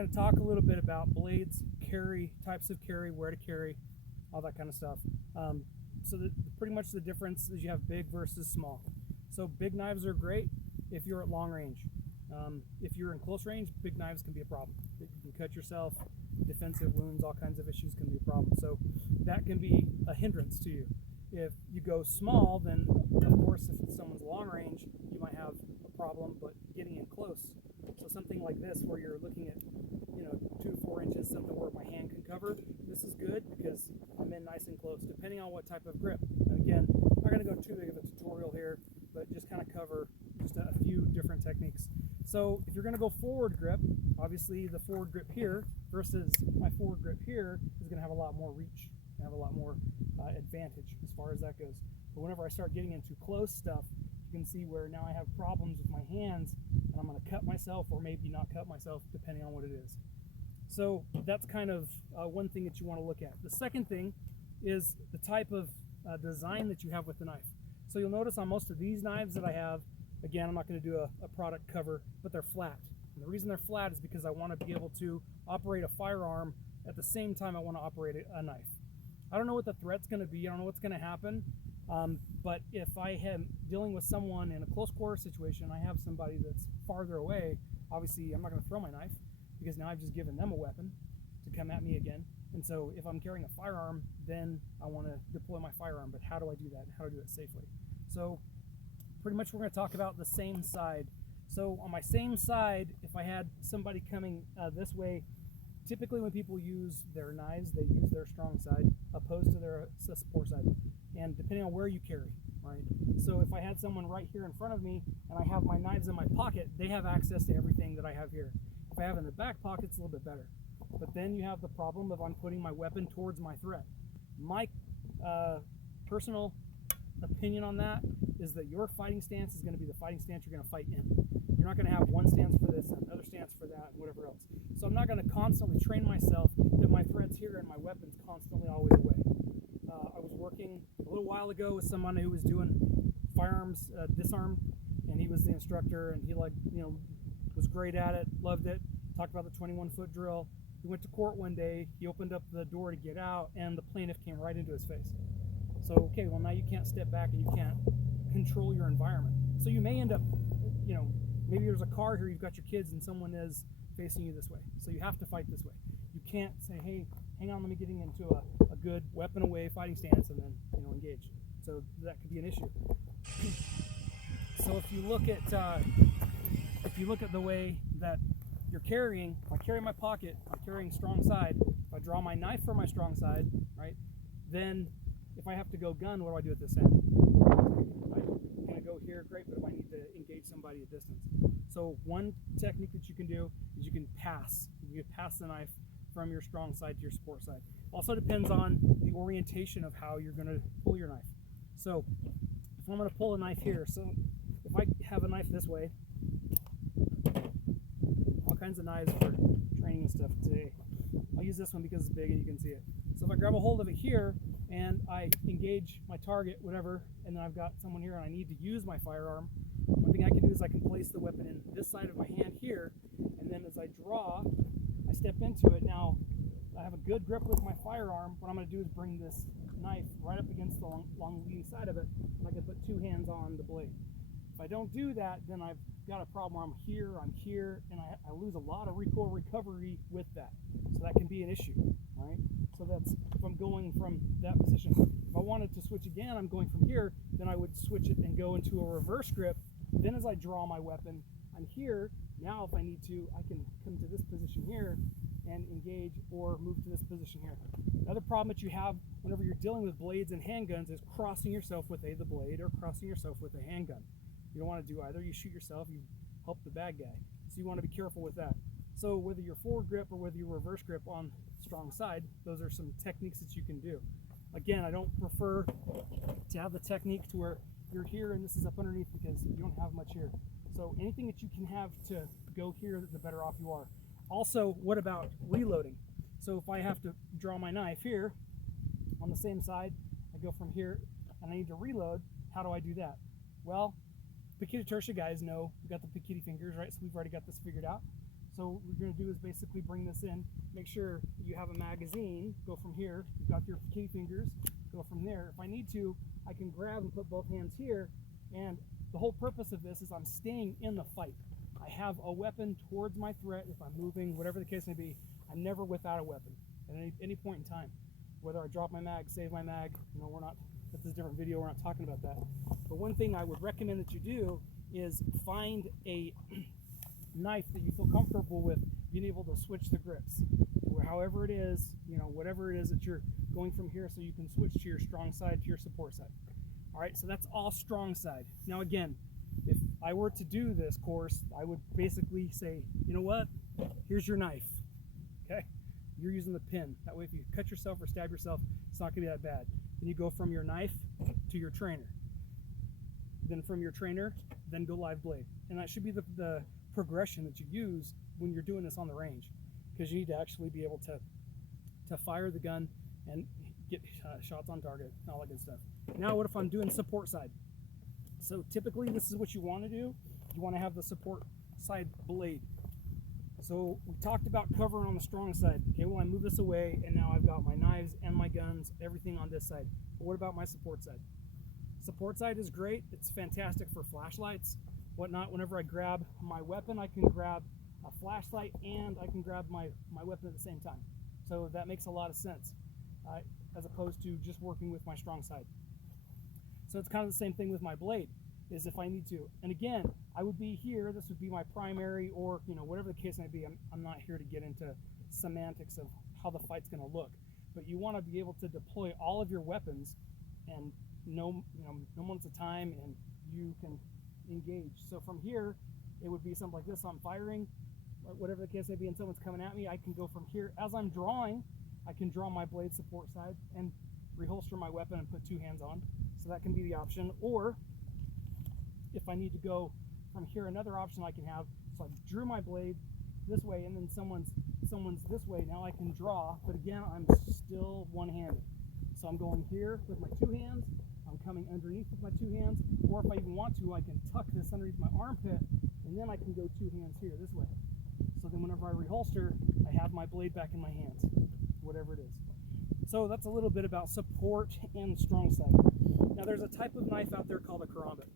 going to talk a little bit about blades, carry, types of carry, where to carry, all that kind of stuff. Pretty much the difference is you have big versus small. So big knives are great if you're at long range. If you're in close range, big knives can be a problem. You can cut yourself, defensive wounds, all kinds of issues can be a problem. So that can be a hindrance to you. If you go small, then of course if someone's long range, you might have a problem, but getting in close. So something like this where you're looking at 2 to 4 inches, something where my hand can cover, this is good because I'm in nice and close, depending on what type of grip. And again, I'm not going to go too big of a tutorial here, but just kind of cover just a few different techniques. So if you're going to go forward grip, obviously the forward grip here versus my forward grip here is going to have a lot more reach, and have a lot more advantage as far as that goes. But whenever I start getting into close stuff, you can see where now I have problems with my hands, and I'm going to cut myself or maybe not cut myself depending on what it is. So that's kind of one thing that you want to look at. The second thing is the type of design that you have with the knife. So you'll notice on most of these knives that I have, again, I'm not going to do a product cover, but they're flat. And the reason they're flat is because I want to be able to operate a firearm at the same time I want to operate a knife. I don't know what the threat's going to be. I don't know what's going to happen. But if I am dealing with someone in a close quarter situation, I have somebody that's farther away, obviously I'm not going to throw my knife because now I've just given them a weapon to come at me again. And so if I'm carrying a firearm, then I want to deploy my firearm. But how do I do that? And how do I do it safely? So pretty much we're going to talk about the same side. So on my same side, if I had somebody coming this way, typically when people use their knives, they use their strong side opposed to their support side. And depending on where you carry, right? So if I had someone right here in front of me and I have my knives in my pocket, they have access to everything that I have here. If I have in the back pocket, it's a little bit better. But then you have the problem of I'm putting my weapon towards my threat. My personal opinion on that is that your fighting stance is going to be the fighting stance you're going to fight in. You're not going to have one stance for this, another stance for that, whatever else. So I'm not going to constantly train myself that my threat's here and my weapon's constantly always away. I was working a little while ago with someone who was doing firearms disarm, and he was the instructor, and he was great at it, loved it, talked about the 21-foot drill. He went to court one day, he opened up the door to get out, and the plaintiff came right into his face. So, okay, well now you can't step back and you can't control your environment. So you may end up, maybe there's a car here, you've got your kids, and someone is facing you this way. So you have to fight this way. You can't say, hey, hang on, let me get into a good weapon away fighting stance and then, engage. So that could be an issue. So if you look at the way that you're carrying, if I carry my pocket, I'm carrying strong side. If I draw my knife for my strong side, right, then if I have to go gun, what do I do at this end? I'm going to go here, great, but if I need to engage somebody at distance. So one technique that you can do is you can pass. You can pass the knife from your strong side to your support side. Also depends on the orientation of how you're going to pull your knife. So if I'm going to pull a knife here, so if I have a knife this way, all kinds of knives for training and stuff today. I'll use this one because it's big and you can see it. So if I grab a hold of it here and I engage my target, whatever, and then I've got someone here and I need to use my firearm, one thing I can do is I can place the weapon in this side of my hand here, and then as I draw, I step into it. Now, I have a good grip with my firearm. What I'm going to do is bring this knife right up against the long leading side of it, and I can put two hands on the blade. If I don't do that, then I've got a problem where I'm here, and I lose a lot of recoil recovery with that. So that can be an issue, right? So that's if I'm going from that position. If I wanted to switch again, I'm going from here, then I would switch it and go into a reverse grip. Then as I draw my weapon, I'm here. Now if I need to, I can come to this position here and engage or move to this position here. Another problem that you have whenever you're dealing with blades and handguns is crossing yourself with the blade or crossing yourself with a handgun. You don't want to do either. You shoot yourself, you help the bad guy. So you want to be careful with that. So whether you're forward grip or whether you're reverse grip on strong side, those are some techniques that you can do. Again, I don't prefer to have the technique to where you're here and this is up underneath because you don't have much here. So anything that you can have to go here, the better off you are. Also, what about reloading? So if I have to draw my knife here on the same side, I go from here and I need to reload, how do I do that? Well, Pikita Tertia guys know we've got the Pikita fingers, right? So we've already got this figured out. So what we're going to do is basically bring this in, make sure you have a magazine, go from here, you've got your key fingers, go from there. If I need to, I can grab and put both hands here, and the whole purpose of this is I'm staying in the fight. I have a weapon towards my threat. If I'm moving, whatever the case may be, I'm never without a weapon at any point in time. Whether I drop my mag, save my mag, you know, we're not, this is a different video, we're not talking about that. But one thing I would recommend that you do is find a knife that you feel comfortable with being able to switch the grips. However it is, you know, whatever it is that you're going from here, so you can switch to your strong side, to your support side. All right, so that's all strong side. Now again, if I were to do this course, I would basically say, you know what, here's your knife, okay? You're using the pin. That way if you cut yourself or stab yourself, it's not gonna be that bad. Then you go from your knife to your trainer. Then from your trainer, then go live blade. And that should be the progression that you use when you're doing this on the range, because you need to actually be able to fire the gun and get shots on target and all that good stuff. Now what if I'm doing support side? So typically this is what you want to do. You want to have the support side blade. So we talked about covering on the strong side. Okay, well I move this away and now I've got my knives and my guns, everything on this side. But what about my support side? Support side is great. It's fantastic for flashlights, whatnot. Whenever I grab my weapon, I can grab a flashlight and I can grab my weapon at the same time. So that makes a lot of sense, as opposed to just working with my strong side. So it's kind of the same thing with my blade, is if I need to. And again, I would be here, this would be my primary, or you know, whatever the case may be. I'm not here to get into semantics of how the fight's going to look, but you want to be able to deploy all of your weapons and no moments of time, and you can engage. So from here, it would be something like this. I'm firing, whatever the case may be, and someone's coming at me. I can go from here. As I'm drawing, I can draw my blade support side and reholster my weapon and put two hands on. So that can be the option. Or if I need to go from here, another option I can have. So I drew my blade this way, and then someone's this way. Now I can draw, but again, I'm still one-handed. So I'm going here with my two hands. I'm coming underneath with my two hands, or if I even want to, I can tuck this underneath my armpit, and then I can go two hands here this way. So then whenever I reholster, I have my blade back in my hands, whatever it is. So that's a little bit about support and strong side. Now there's a type of knife out there called a karambit.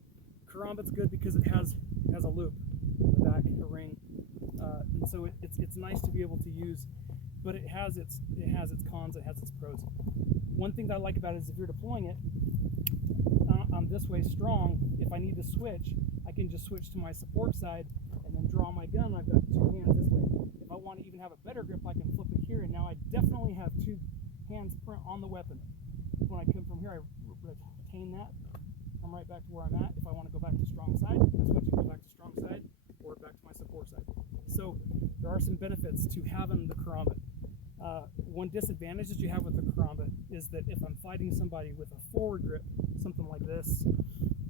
Karambit's good because it has a loop in the back, a ring, and so it's nice to be able to use, but it has its cons, it has its pros. One thing that I like about it is if you're deploying it, I'm this way strong. If I need to switch, I can just switch to my support side and then draw my gun. I've got two hands this way. If I want to even have a better grip, I can flip it here, and now I definitely have two hands print on the weapon. When I come from here, I retain that, come right back to where I'm at. If I want to go back to strong side, I switch and go back to strong side, or back to my support side. So there are some benefits to having the karambit. One disadvantage that you have with the karambit is that if I'm fighting somebody with a forward grip, something like this,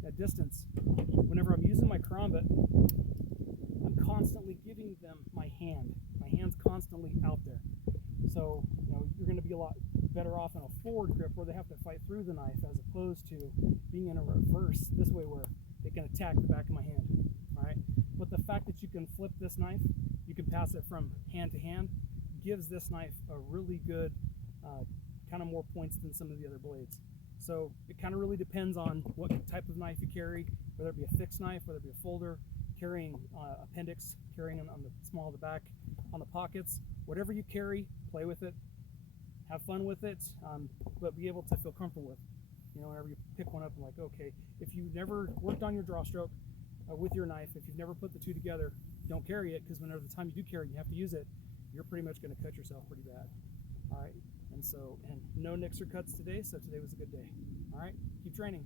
at distance, whenever I'm using my karambit, I'm constantly giving them my hand. My hand's constantly out there. So, you know, you're going to be a lot better off in a forward grip where they have to fight through the knife, as opposed to being in a reverse this way where they can attack the back of my hand. All right. But the fact that you can flip this knife, you can pass it from hand to hand, gives this knife a really good kind of more points than some of the other blades. So it kind of really depends on what type of knife you carry, whether it be a fixed knife, whether it be a folder, carrying appendix, carrying on the small of the back, on the pockets, whatever you carry, play with it, have fun with it, but be able to feel comfortable with. You know, whenever you pick one up, and like, okay, if you've never worked on your draw stroke with your knife, if you've never put the two together, don't carry it, because whenever the time you do carry it, you have to use it, you're pretty much going to cut yourself pretty bad. All right, and no nicks or cuts today, so today was a good day. All right, keep training.